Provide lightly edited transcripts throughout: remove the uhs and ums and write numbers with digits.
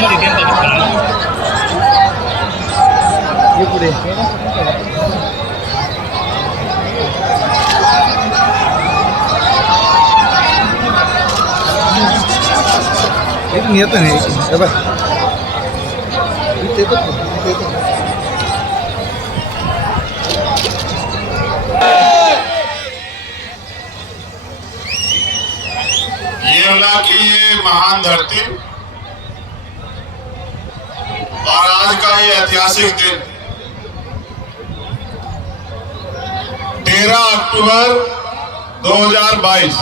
ये पूरे एक नियत है एक बस ये अल्लाह की ये महान धरती और आज का ये ऐतिहासिक दिन 13 अक्टूबर 2022।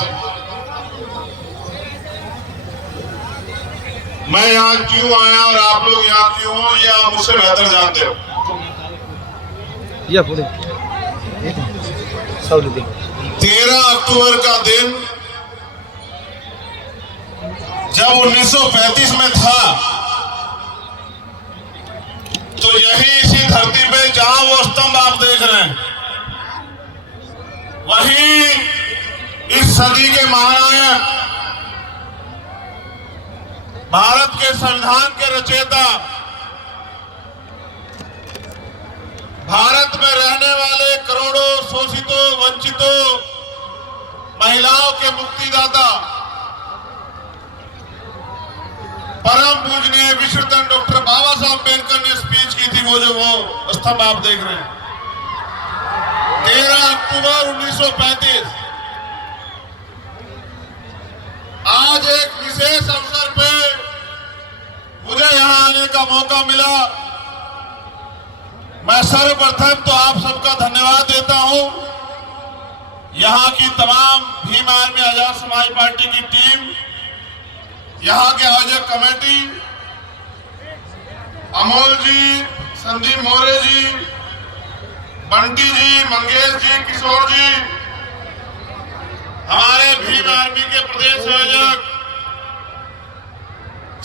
मैं यहाँ क्यों आया और आप लोग यहाँ क्यों हो ये आप मुझसे बेहतर जानते हो। या पूरे 13 अक्टूबर का दिन जब 1935 में था तो यही इसी धरती पे जहां वो स्तंभ आप देख रहे हैं वही इस सदी के महानायक भारत के संविधान के रचयिता भारत में रहने वाले करोड़ों शोषितों वंचितों महिलाओं के मुक्तिदाता परम पूजनीय विश्वरत्न डॉक्टर बाबा साहब अम्बेडकर ने स्पीच की थी वो स्तंभ आप देख रहे हैं 13 अक्टूबर 1935। आज एक विशेष अवसर पे मुझे यहां आने का मौका मिला। मैं सर्वप्रथम तो आप सबका धन्यवाद देता हूं। यहां की तमाम भीम आर्मी आजाद समाज पार्टी की टीम, यहां के आयोजक कमेटी, अमोल जी, संदीप मोरे जी, बंटी जी, मंगेश जी, किशोर जी, हमारे भीम आर्मी के प्रदेश संयोजक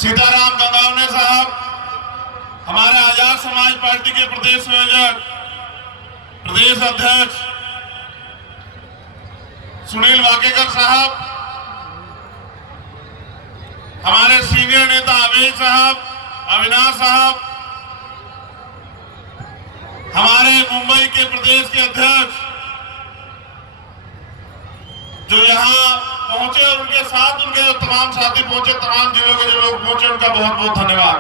सीताराम गंगावने साहब, हमारे आजाद समाज पार्टी के प्रदेश संयोजक प्रदेश अध्यक्ष सुनील वाकेकर साहब, हमारे सीनियर नेता अवेश साहब, अविनाश साहब, हमारे मुंबई के प्रदेश के अध्यक्ष जो यहाँ पहुंचे और उनके साथ उनके जो तमाम साथी पहुंचे, तमाम जिलों के जो लोग पहुंचे, उनका बहुत बहुत धन्यवाद।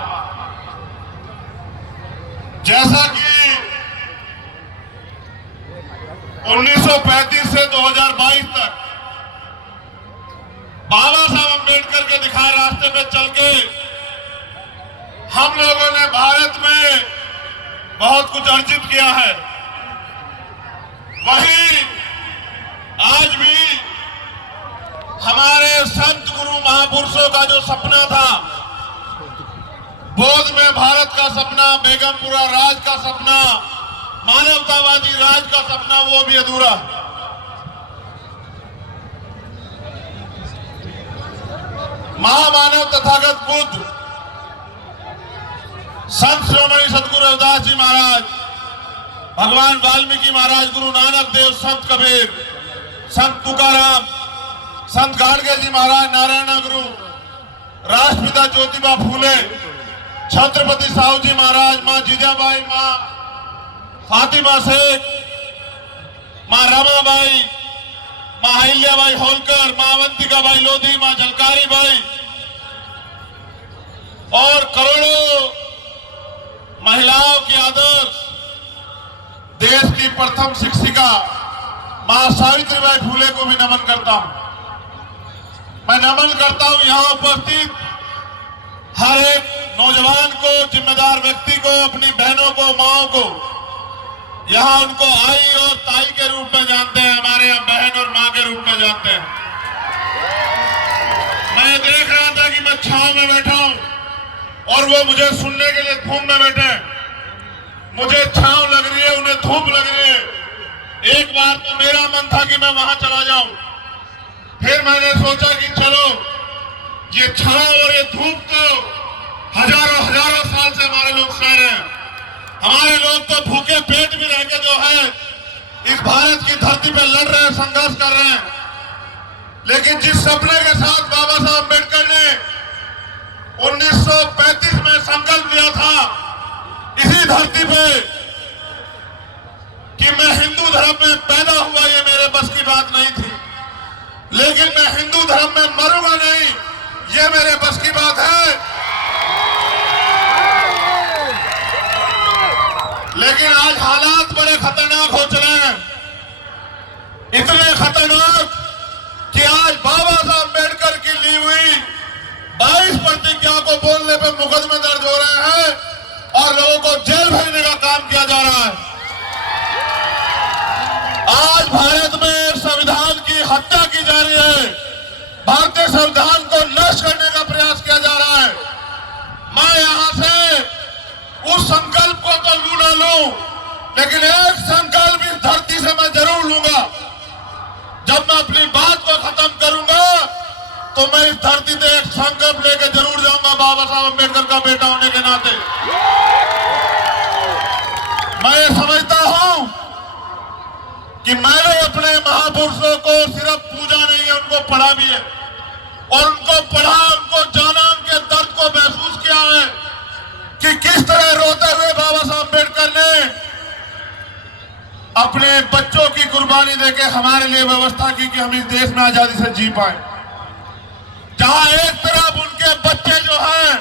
जैसा कि 1935 से 2022 तक बाबा साहब अम्बेडकर के दिखाए रास्ते पे चल के हम लोगों ने भारत में बहुत कुछ अर्जित किया है, वही आज भी हमारे संत गुरु महापुरुषों का जो सपना था, बोध में भारत का सपना, बेगमपुरा राज का सपना, मानवतावादी राज का सपना, वो भी अधूरा। महामानव तथागत बुद्ध, संत श्रोमणी सदगुरु रविदास जी महाराज, भगवान वाल्मीकि महाराज, गुरु नानक देव, संत कबीर, संत तुकाराम, संत गाडगे जी महाराज, नारायण गुरु, राष्ट्रपिता ज्योतिबा फूले, छत्रपति साहू जी महाराज, माँ जीजाबाई, माँ फातिमा शेख, माँ रमाबाई, माँ अहिल्याबाई होलकर, माँ अवंतिकाबाई लोधी, माँ झलकारी बाई और करोड़ों महिलाओं की आदर्श देश की प्रथम शिक्षिका माँ सावित्रीबाई फूले को भी नमन करता हूं। मैं नमन करता हूं यहाँ उपस्थित हर एक नौजवान को, जिम्मेदार व्यक्ति को, अपनी बहनों को, माओं को। यहाँ उनको आई और ताई के रूप में जानते हैं, हमारे यहाँ बहन और माँ के रूप में जानते हैं। मैं देख रहा था कि मैं छांव में बैठा हूं और वो मुझे सुनने के लिए धूप में बैठे। मुझे छांव लग रही है, उन्हें धूप लग रही है। एक बार तो मेरा मन था कि मैं वहां चला जाऊं, फिर मैंने सोचा कि चलो ये छांव और ये धूप तो हजारों हजारों साल से हमारे लोग सह रहे हैं। हमारे लोग तो भूखे पेट में रह के जो है इस भारत की धरती पे लड़ रहे हैं, संघर्ष कर रहे हैं। लेकिन जिस सपने के साथ बाबा साहब अम्बेडकर ने 1935 में संकल्प लिया था इसी धरती पे कि मैं हिंदू धर्म में पैदा हुआ, ये मेरे बस की बात नहीं थी, लेकिन मैं हिंदू धर्म में मरूंगा नहीं, ये मेरे बस की बात है। लेकिन आज हालात बड़े खतरनाक हो चले हैं, इतने खतरनाक कि आज बाबा साहब अम्बेडकर की ली हुई 22 प्रतिज्ञा को बोलने पे मुकदमे दर्ज हो रहे हैं और लोगों को जेल भेजने का काम किया जा रहा है। आज भारत में संविधान की हत्या की जा रही है, भारतीय संविधान को नष्ट करने का प्रयास किया जा रहा है। मैं यहां से उस संकल्प को तो लू ना लूं, लेकिन एक संकल्प इस धरती से मैं जरूर लूंगा। जब मैं अपनी बात को खत्म करूंगा तो मैं इस धरती से एक संकल्प लेकर जरूर जाऊंगा, बाबा साहब अम्बेडकर का बेटा होने के नाते। मैं ये समझता हूं कि मैंने अपने महापुरुषों को सिर्फ पूजा नहीं है, उनको पढ़ा भी है, और उनको पढ़ा, उनको जाना, उनके दर्द को महसूस किया है कि किस तरह रोते हुए बाबा साहब अम्बेडकर ने अपने बच्चों की कुर्बानी देके हमारे लिए व्यवस्था की कि हम इस देश में आजादी से जी पाए। जहां एक तरफ उनके बच्चे जो हैं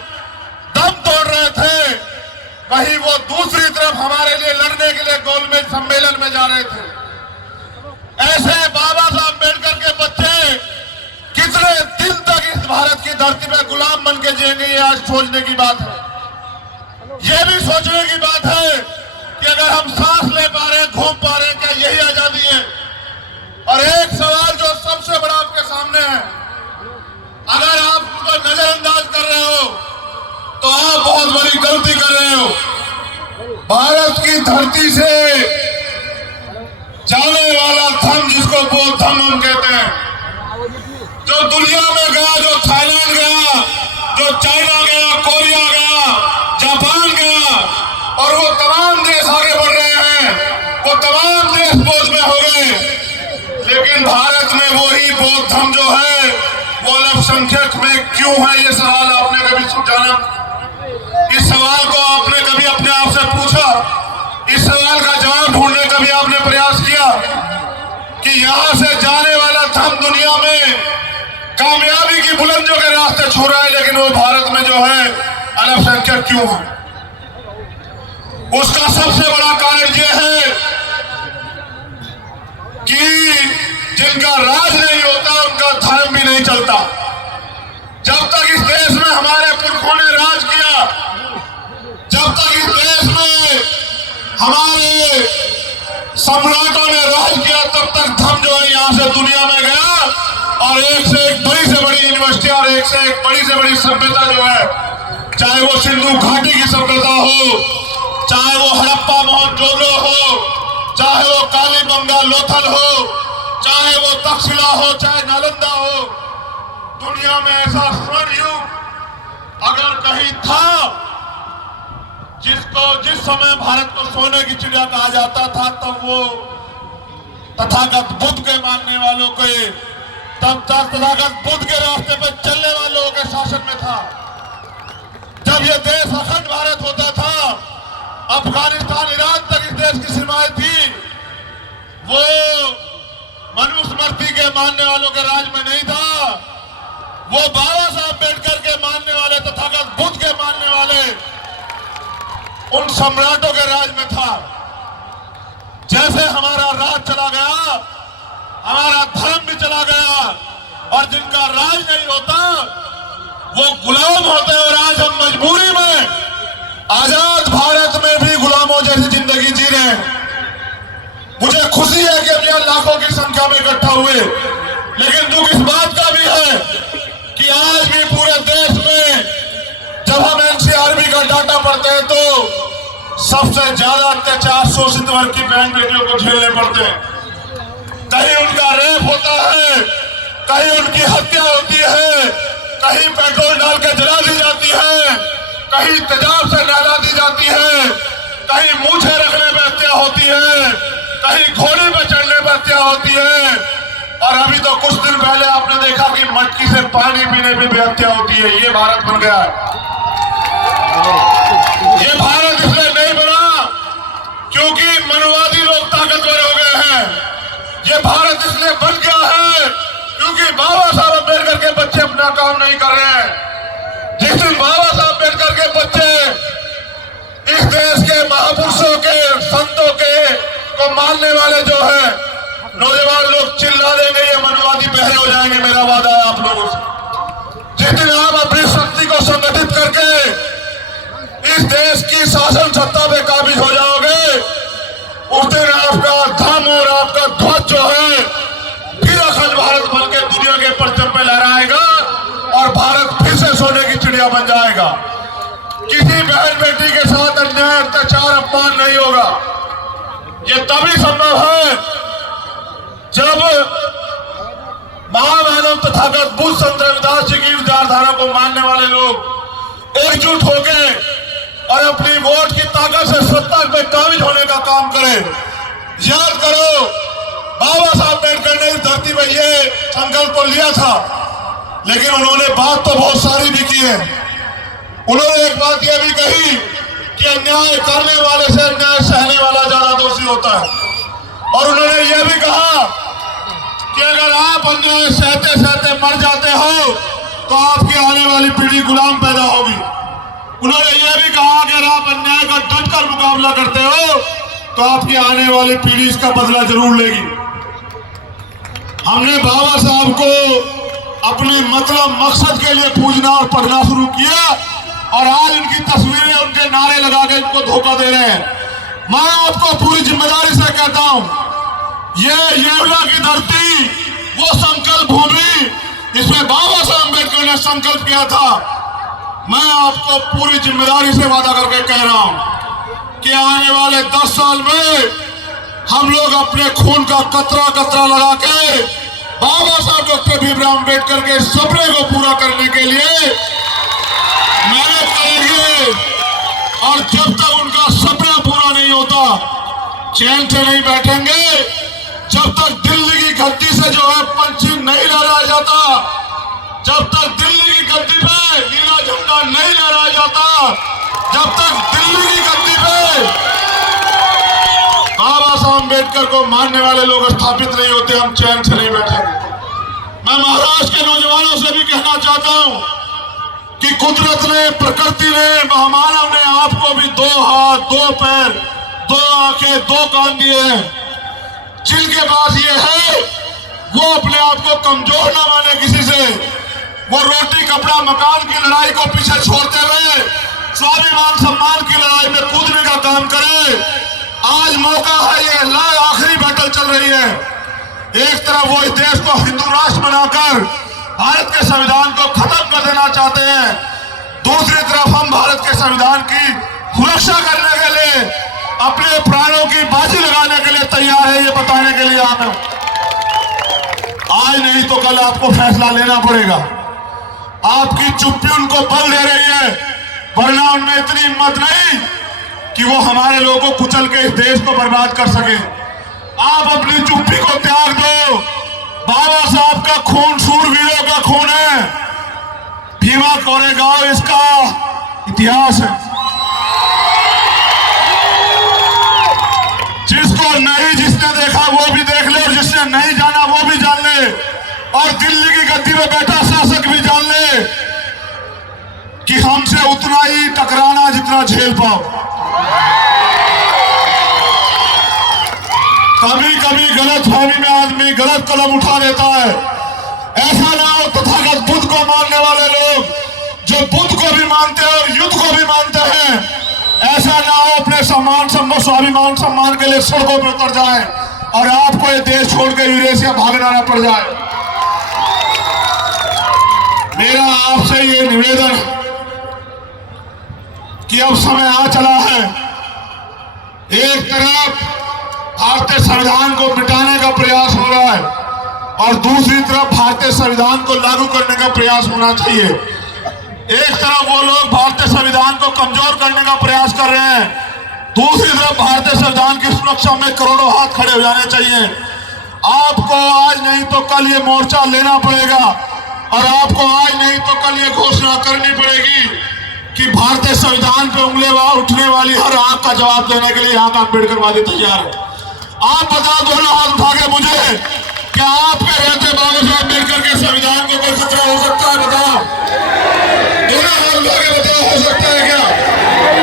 दम तोड़ रहे थे, वहीं वो दूसरी तरफ हमारे लिए लड़ने के लिए गोलमेज सम्मेलन में जा रहे थे। ऐसे बाबा साहब अम्बेडकर के बच्चे कितने दिन तक इस भारत की धरती पर गुलाम बन के जिएंगे, ये आज सोचने की बात है। ये भी सोचने की बात है कि अगर हम सांस ले पा रहे हैं, घूम पा रहे हैं, क्या यही आजादी है? और एक सवाल जो सबसे बड़ा आपके सामने है, अगर आप उसको नजरअंदाज कर रहे हो तो आप बहुत बड़ी गलती कर रहे हो। भारत की धरती से जाने वाला धर्म, जिसको बौद्ध धर्म हम कहते हैं, जो दुनिया में गया, जो थाईलैंड गया, जो चाइना गया, कोरिया गया, जापान गया, और वो तमाम देश आगे बढ़ रहे हैं, वो तमाम देश बौद्ध में हो गए, लेकिन भारत में वही बौद्ध धर्म जो है वो अल्पसंख्यक में क्यों है? ये सवाल आपने कभी जाना? इस सवाल को आपने कभी अपने आप से पूछा? इस सवाल का जवाब ढूंढने का भी आपने प्रयास किया कि यहां से जाने वाला धर्म दुनिया में कामयाबी की बुलंदियों के रास्ते छू रहा है, लेकिन वो भारत में जो है अल्पसंख्यक क्यों है? उसका सबसे बड़ा कारण यह है कि जिनका राज नहीं होता उनका धर्म भी नहीं चलता। जब तक इस देश में हमारे पुरखों ने राज किया, जब तक इस देश में हमारे सम्राटों ने राज किया, तब तक धर्म जो है यहां से दुनिया में गया और एक से एक बड़ी से बड़ी यूनिवर्सिटी और एक से एक बड़ी से बड़ी सभ्यता जो है, चाहे वो सिंधु घाटी की सभ्यता हो, चाहे वो हड़प्पा मोहनजोदड़ो हो, चाहे वो कालीबंगा लोथल हो, चाहे वो तक्षशिला हो, चाहे नालंदा हो, दुनिया में ऐसा स्वर्ण युग अगर कहीं था जिस समय भारत को सोने की चिड़िया कहा जाता था, तब वो तथागत बुद्ध के मानने वालों के, तब तक तथागत बुद्ध के रास्ते पर चलने वालों के शासन में था। जब ये देश अखंड भारत होता था, अफगानिस्तान, ईरान तक इस देश की सीमाएं थी, वो मनुस्मृति के मानने वालों के राज में नहीं था, वो बाबा साहब अम्बेडकर के मानने वाले, तथागत बुद्ध के मानने वाले उन सम्राटों के राज में था। जैसे हमारा राज चला गया, हमारा धर्म भी चला गया, और जिनका राज नहीं होता वो गुलाम होते हैं। और आज हम मजबूरी में आजाद भारत में भी गुलामों जैसी जिंदगी जी रहे हैं। मुझे खुशी है कि हम यहाँ लाखों की संख्या में इकट्ठा हुए, लेकिन दुख इस बात का भी है कि आज भी पूरे देश में जब हम एनसीआरबी का डाटा पढ़ते हैं तो सबसे ज्यादा अत्याचार शोषित वर्ग की बहन बेटियों को झेलने पड़ते हैं। कहीं उनका रेप होता है, कहीं उनकी हत्या होती है, कहीं पेट्रोल डाल के जला दी जाती है, कहीं तेजाब से नहला दी जाती है, कहीं मूछें रखने पर हत्या होती है, कहीं घोड़े पर चढ़ने पर हत्या होती है। और अभी तो कुछ दिन पहले आपने देखा कि मटकी से पानी पीने में भी हत्या होती है। ये भारत बन गया है। ये भारत इसलिए नहीं बना क्योंकि मनवादी लोग ताकतवर हो गए हैं। ये भारत इसलिए बन गया है क्योंकि बाबा साहब अम्बेडकर के बच्चे अपना काम नहीं कर रहे हैं। जिस दिन बाबा साहब अम्बेडकर के बच्चे इस देश के महापुरुषों के, संतों के को मानने वाले जो है नौजवान लोग चिल्ला देंगे, ये मनवादी बहरे हो जाएंगे। मेरा वादा है आप लोगों से। जिस दिन आप अपनी शक्ति को संगठित करके इस देश की शासन सत्ता पे काबिज हो जाओगे, उस दिन आपका धम और आपका ध्वज जो है फिर अखंड भारत बन के दुनिया के परचम पे लहराएगा और भारत फिर से सोने की चिड़िया बन जाएगा। किसी बहन बेटी के साथ अन्याय, अत्याचार, अपमान नहीं होगा। ये तभी संभव है जब महामानव तथागत बुद्ध संत रविदास जी की विचारधारा को मानने वाले लोग एकजुट होकर और अपनी वोट की ताकत से सत्ता पे काबिज होने का काम करें। याद करो, बाबा साहब अम्बेडकर ने इस धरती पर ये संकल्प को लिया था, लेकिन उन्होंने बात तो बहुत सारी भी की है। उन्होंने एक बात यह भी कही कि अन्याय करने वाले से अन्याय सहने वाला ज्यादा दोषी होता है। और उन्होंने यह भी कहा कि अगर आप अन्याय सहते सहते मर जाते हो तो आपकी आने वाली पीढ़ी गुलाम पैदा होगी। उन्होंने यह भी कहा कि अगर आप अन्याय का डट कर मुकाबला करते हो तो आपकी आने वाली पीढ़ी इसका बदला जरूर लेगी। हमने बाबा साहब को अपने मतलब मकसद के लिए पूजना और पढ़ना शुरू किया और आज उनकी तस्वीरें, उनके नारे लगा के इनको धोखा दे रहे हैं। मैं आपको पूरी जिम्मेदारी से कहता हूं, ये येवला की धरती, वो संकल्प भूमि, इसमें बाबा साहब अम्बेडकर ने संकल्प किया था। मैं आपको पूरी जिम्मेदारी से वादा करके कह रहा हूं कि आने वाले 10 साल में हम लोग अपने खून का कतरा कतरा लगा के बाबा साहब डॉक्टर भीमराव अम्बेडकर के सपने को पूरा करने के लिए मेहनत करेंगे। और जब तक उनका सपना पूरा नहीं होता, चैन से नहीं बैठेंगे। जब तक दिल्ली की गद्दी से जो है पंछी नहीं लहराया जाता, जब तक दिल्ली की गद्दी पे नीला झंडा नहीं लहराया जाता, जब तक दिल्ली की गद्दी पे बाबा साहब अम्बेडकर को मानने वाले लोग स्थापित नहीं होते, हम चैन से नहीं बैठेंगे। मैं महाराष्ट्र के नौजवानों से भी कहना चाहता हूं कि कुदरत ने, प्रकृति ने, महामानव ने आपको भी 2 हाथ, 2 पैर, 2 आंखें, 2 कान दिए हैं। जिनके पास ये है वो अपने आप को कमजोर ना माने किसी से। वो रोटी कपड़ा मकान की लड़ाई को पीछे छोड़ते हुए स्वाभिमान सम्मान की लड़ाई में कूदने का काम करे। आज मौका है, ये आखिरी बैटल चल रही है। एक तरफ वो इस देश को हिंदू राष्ट्र बनाकर भारत के संविधान को खत्म कर देना चाहते हैं, दूसरी तरफ हम भारत के संविधान की सुरक्षा करने के लिए अपने प्राणों की बाजी लगाने के लिए तैयार है। ये बताने के लिए आना, आज नहीं तो कल आपको फैसला लेना पड़ेगा। आपकी चुप्पी उनको बल दे रही है, वरना उनमें इतनी हिम्मत नहीं कि वो हमारे लोगों को कुचल के इस देश को बर्बाद कर सके। आप अपनी चुप्पी को त्याग दो। बाबा साहब का खून शूरवीरों का खून है। भीमा कोरेगांव इसका इतिहास है। जिसको नहीं, जिसने देखा वो भी देख ले, और जिसने नहीं जाना वो भी जान ले, और दिल्ली की गद्दी में बैठा शासक भी जान ले कि हमसे उतना ही टकराना जितना झेल पाओ। कभी कभी गलत फहमी में आदमी गलत कदम उठा देता है। ऐसा ना हो तथागत बुद्ध को मानने वाले लोग जो बुद्ध को भी मानते हैं और युद्ध को भी मानते हैं, ऐसा ना हो अपने सम्मान, स्वाभिमान, सम्मान के लिए सड़कों पर उतर जाए और आपको ये देश छोड़कर यूरेशिया भागना न पड़ जाए। मेरा आपसे ये निवेदन कि अब समय आ चला है, एक तरफ भारतीय संविधान को मिटाने का प्रयास हो रहा है और दूसरी तरफ भारतीय संविधान को लागू करने का प्रयास होना चाहिए। एक तरफ वो लोग भारतीय संविधान को कमजोर करने का प्रयास कर रहे हैं, दूसरी तरफ भारतीय संविधान की सुरक्षा में करोड़ों हाथ खड़े हो जाने चाहिए। आपको आज नहीं तो कल ये मोर्चा लेना पड़ेगा और आपको आज नहीं तो कल ये घोषणा करनी पड़ेगी कि भारतीय संविधान पे उठने वाली हर आंख का जवाब देने के लिए यहाँ का अम्बेडकरवादी तैयार है। आप बता दो ना हाथ उठा के मुझे कि आपके रहते बावजूद